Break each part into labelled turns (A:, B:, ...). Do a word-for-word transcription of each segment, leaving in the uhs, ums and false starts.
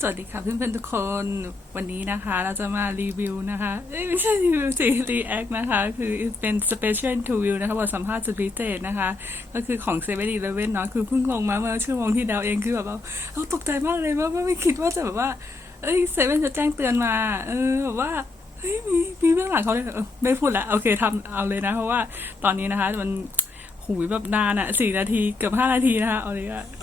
A: สวัสดีค่ะเพื่อนๆทุกคนวันนี้นะคะเราจะมารีวิวนะคะเอ้ยไม่ใช่รีวิวสิรีแอคนะคะคือเป็นสเปเชียลทูวิวนะคะบทสัมภาษณ์สุดพิเศษนะคะก็คือของเซเว่นอีเลฟเว่นเนาะคือเพิ่งลงมาเมื่อชั่วโมงที่แล้วเองคือแบบว่าเราตกใจมากเลยว่าไม่คิดว่าจะแบบว่าเอ้ยเซเว่นจะแจ้งเตือนมาเออแบบว่าเฮ้ยมีมีเบื้องหลังเขาเลยเออไม่พูดละโอเคทำเอาเลยนะเพราะว่าตอนนี้นะคะมันหูยแบบนานอะสี่นาทีเกือบห้านาทีนะคะเอาเลยอะ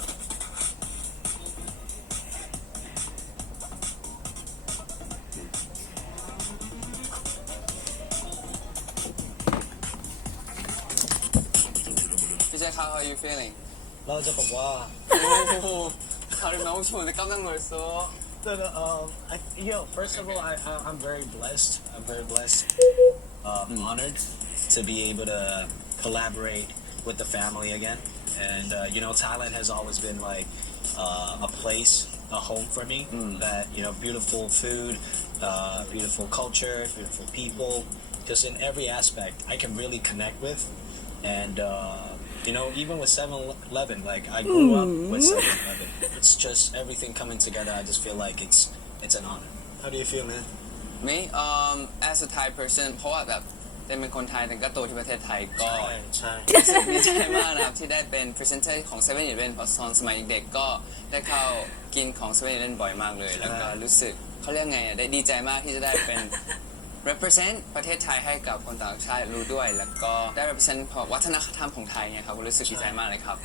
B: พี่แจ็ค how are you feeling
C: เราจะบอกว่า
B: how do you feel 깜짝 놀랐어
C: um, I, you know, first of all, I, I, I'm very blessed. I'm very blessed, uh, mm. honored to be able to collaborate with the family again. And uh, you know, Thailand has always been like uh, a place, a home for me. Mm. That you know, beautiful food, uh, beautiful culture, beautiful people. Just in every aspect, I can really connect with. And uh, you know, even with seven eleven, like I grew up with seven eleven. It's just everything coming together. I just feel like it's it's an honor. How do you feel, man?
B: me um as a Thai person เพราะว่าแบบเป็นคนไทยแต่ก็โตที่ประเทศไทยก็
C: ใช่ใช่
B: ดีใจมากนะครับที่ได้เป็น presenter ของ เซเว่นอีเลฟเว่น เพราะตอนสมัยเด็กก็ได้เข้ากินของ เซเว่นอีเลฟเว่น บ่อยมากเลยแล้วก็รู้สึกเขาเรียกไงอ่ะได้ดีใจมากที่จะได้เป็น represent ประเทศไทยให้กับคนต่างชาติรู้ด้วยแล้วก็ได้ represent วัฒนธรรมของไทยไงครับรู้สึกดีใจมากเลยครับ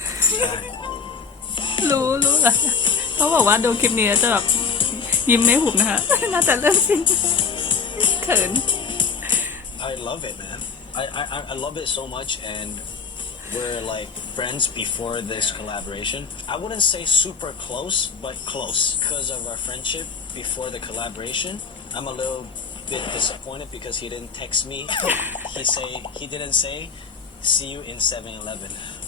A: รู้รู้เหรอเขาบอกว่าดูคลิปนี้จะแบบยิ้มไม่หุบนะคะน่าจะเริ่มจริงเขิน
C: I love it, man. I, I I love it so much, and we're like friends before this yeah. collaboration. I wouldn't say super close, but close because of our friendship before the collaboration. I'm a little bit disappointed because he didn't text me. He say he didn't say, "See you in seven eleven."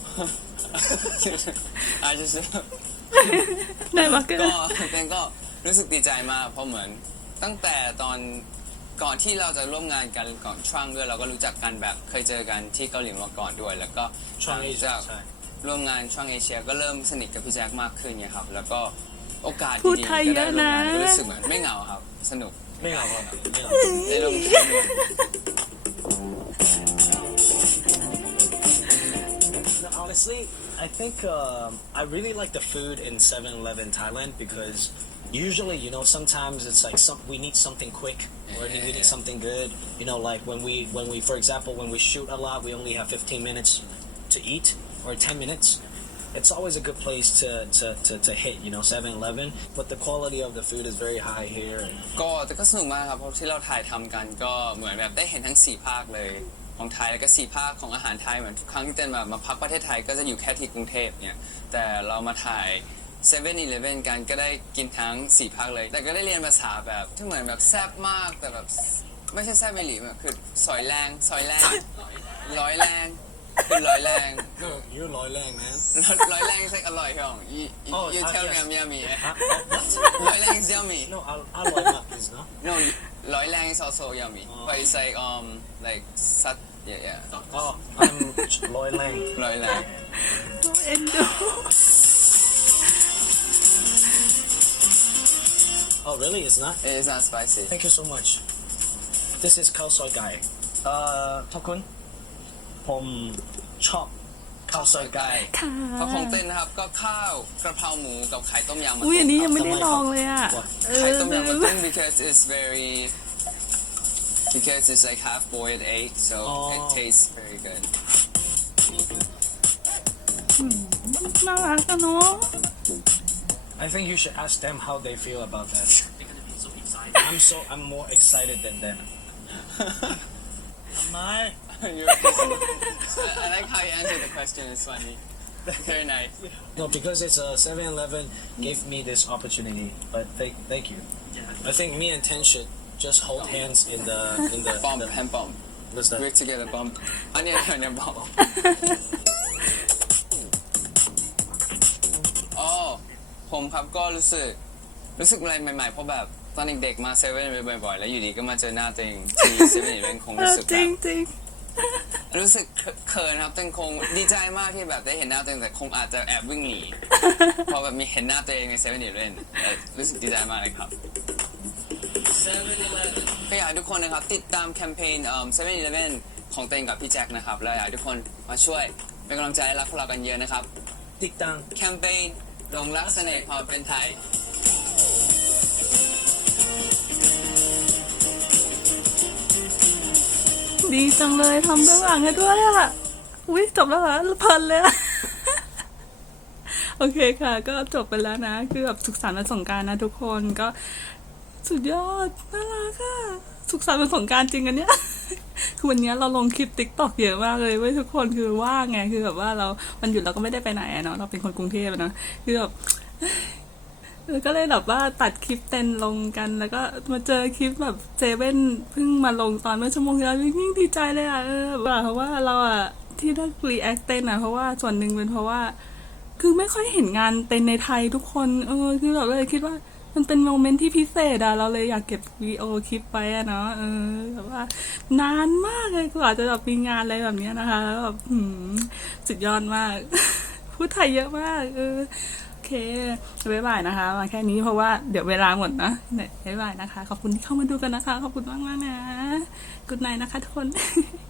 B: I just
A: ได้มากเกิน
B: ก็เป็นก็รู้สึกดีใจมากเพราะเหมือนตั้งแต่ตอนก่อนที่เราจะร่วมงานกันก่อนช่างด้วยเราก็รู้จักกันแบบเคยเจอกันที่เกาหลีมาก่อนด้วยแล้วก็ช่างที่จะร่วมงานช่างเอเชียก็เริ่มสนิทกับพี่แจ็คมากขึ้นไงครับแล้วก็โอกาสดีๆก็ได้ร่วมงานก็รู้สึกเหมือนไม่เหงาครับสนุก
C: ไม่เหงาครับ
B: ได้ร่วมงานด้วย
C: Honestly, I think um, I really like the food in seven eleven Thailand because usually, you know, sometimes it's like some we need something quick or yeah, we need yeah. something good. You know, like when we when we, for example, when we shoot a lot, we only have fifteen minutes to eat or ten minutes. It's always a good place to to, to, to hit, you know, seven eleven. But the quality of the food is very high here.
B: ก็แต่ก็สนุกมากครับเพราะที่เราถ่ายทำกันก็เหมือนแบบได้เห็นทั้งสี่ภาคเลยของไทยแล้วก็สี่ภาคของอาหารไทยเหมือนทุกครั้งที่เต้นมามาพักประเทศไทยก็จะอยู่แค่ที่กรุงเทพเนี่ยแต่เรามาถ่ายเซเว่นอีเลฟเว่นกันก็ได้กินทั้งสี่ภาคเลยแต่ก็ได้เรียนภาษาแบบที่เหมือนแบบแซ่บมากแต่แบบไม่ใช่แซ่บไม่หลีแบบคือซอยแรงซอยแรงร้อยแรงคือร้อยแรง
C: No, you're ร้อยแรง man.
B: ร้อยแรงใช่อร่อยครับ you
C: Oh,
B: you
C: uh,
B: tell me
C: yes.
B: I'm yummy
C: ร้
B: อยแรง is yummy
C: No, อร่อยมาก is not.
B: no ร้อยแรง is also yummy but it's like um like sat yeah yeah
C: Oh, I'm ร้อยแรง
B: ร้อยแรง
A: เอ็นดู
C: Oh, really? It's not?
B: it is not spicy
C: Thank you so much. This is ข้าวซอยไก่เอ่อทุกคนผมชอบข้าวซอยไก่
A: ค่ะ
B: เพราะของเต้นนะครับก็ข้าวกระเพราหมูกับไข่ต้มยำมา
A: อุ้ยอันนี้ยังไม่ได้ลองเลยอ่ะ
B: ไข่ต้มยำมาต้ม because it's very because it's like half boiled egg so it tastes very good
A: น่ารักอะเนาะ
C: I think you should ask them how they feel about that. I'm so I'm more excited than them. Am I?
B: I like how you answered the question. It's funny. Very nice.
C: No, because it's a seven eleven gave me this opportunity. But thank thank you. I think me and Ten should just hold hands in the in the
B: Bump,
C: in the,
B: hand bump.
C: What's that?
B: We're together, bump. อันนี้อันนี้ bump. อ๋อผมครับก็รู้สึกรู้สึกอะไรใหม่ๆเพราะแบบตอนเด็กๆมาเซเว่นบ่อยๆแล้วอยู่ดีก็มาเจอหน้าตัวเองที่เซเว่นอีเลฟเว่นคงรู้สึกแบบรู้สึกเขินครับแต่คงดีใจมากที่แบบได้เห็นหน้าตัวเองแต่คงอาจจะแอบวิ่งหนีเพราะแบบมีเห็นหน้าตัวเองในเซเว่นอีเลฟเว่นรู้สึกดีใจมากเลยครับก็อยากให้ทุกคนนะครับติดตามแคมเปญเซเว่นอีเลฟเว่นของตัวเองกับพี่แจ็คนะครับและอยากให้ทุกคนมาช่วยเป็นกำลังใจให้รักพวกเรากันเยอะนะครับ
C: TikTok
B: แคมเปญหลงรักเสน่ห์ความเป็นไทย
A: ดีจังเลยทำเบื้องหลังให้ด้วยอ่ะอุ้ยจบแล้วเหรอเพลินเลยอะ โอเคค่ะ ก็จบไปแล้วนะ คือแบบสุขสันต์วันสงกรานต์นะทุกคนก็สุดยอดน่ารักอะสุขสันต์วันสงกรานต์จริงอันเนี้ย คือวันเนี้ยเราลงคลิปติ๊กต็อกเยอะมากเลยเว้ยทุกคนคือว่างไงคือแบบว่าเราวันหยุดเราก็ไม่ได้ไปไหนอะเนาะเราเป็นคนกรุงเทพอะเนาะคือแบบ เออก็เลยแบบว่าตัดคลิปเต้นลงกันแล้วก็มาเจอคลิปแบบเซเว่นเพิ่งมาลงตอนเมื่อชั่วโมงที่แล้วยิ่งดีใจเลยอ่ะเออแบบเพราะว่าเราอ่ะที่ได้รีแอคเต้นอ่ะเพราะว่าส่วนหนึ่งเป็นเพราะว่า คือไม่ค่อยเห็นงานเต้นในไทยทุกคนเออคือเราเลยคิดว่ามันเป็นโมเมนต์ที่พิเศษอะเราเลยอยากเก็บวีดีโอคลิปไว้อะเนาะเออแบบว่านานมากเลยกว่าจะแบบมีงานอะไรแบบเนี้ยนะคะแล้วแบบหืมสุดยอดมาก พูดไทยเยอะมากเออโอเคบ๊ายบายนะคะ มาแค่นี้เพราะว่าเดี๋ยวเวลาหมดนะเนี่ยบ๊ายบายนะคะ ขอบคุณที่เข้ามาดูกันนะคะ ขอบคุณมากมากๆนะกุดไนนะคะทุกคน